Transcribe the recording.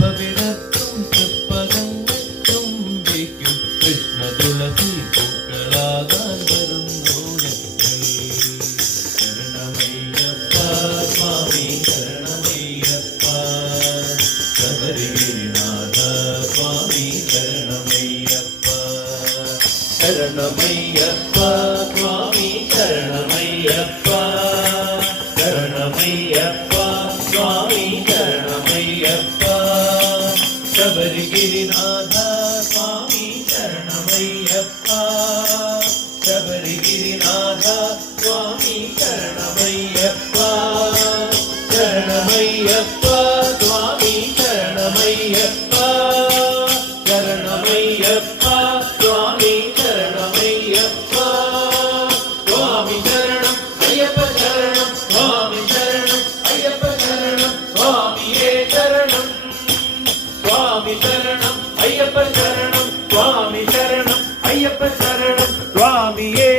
പവിഴത്തും തൃപ്പദങ്ങൾ തുമ്പിക്കും കൃഷ്ണ തുളസി പൂക്കളാകാൻ വരുന്നു ശരണമയ്യപ്പ സ്വാമി ശരണമയ്യപ്പ ശബരിഗിരിനാഥ സ്വാമി ശരണമയ്യപ്പ ശരണമയ്യപ്പ സ്വാമി ശരണമയ്യപ്പ ശരണമയ്യപ്പ സ്വാമി ശരണമയ്യപ്പ ശബരിഗിരിനാഥ സ്വാമി ശരണമയ്യപ്പ ശബരിഗിരിനാഥ സ്വാമി ശരണമയ്യപ്പ ശരണമയ്യപ്പ സ്വാമി ശരണമയ്യപ്പ ശരണമയ്യപ്പ സ്വാമി ശരണമയ്യപ്പ സ്വാമി ശരണം അയ്യപ്പ ശരണം സ്വാമി ശരണം അയ്യപ്പ ശരണം സ്വാമിയേ ശരണം സ്വാമി ശരണം അയ്യപ്പ ശരണം സ്വാമി ശരണം അയ്യപ്പ ശരണം സ്വാമിയേ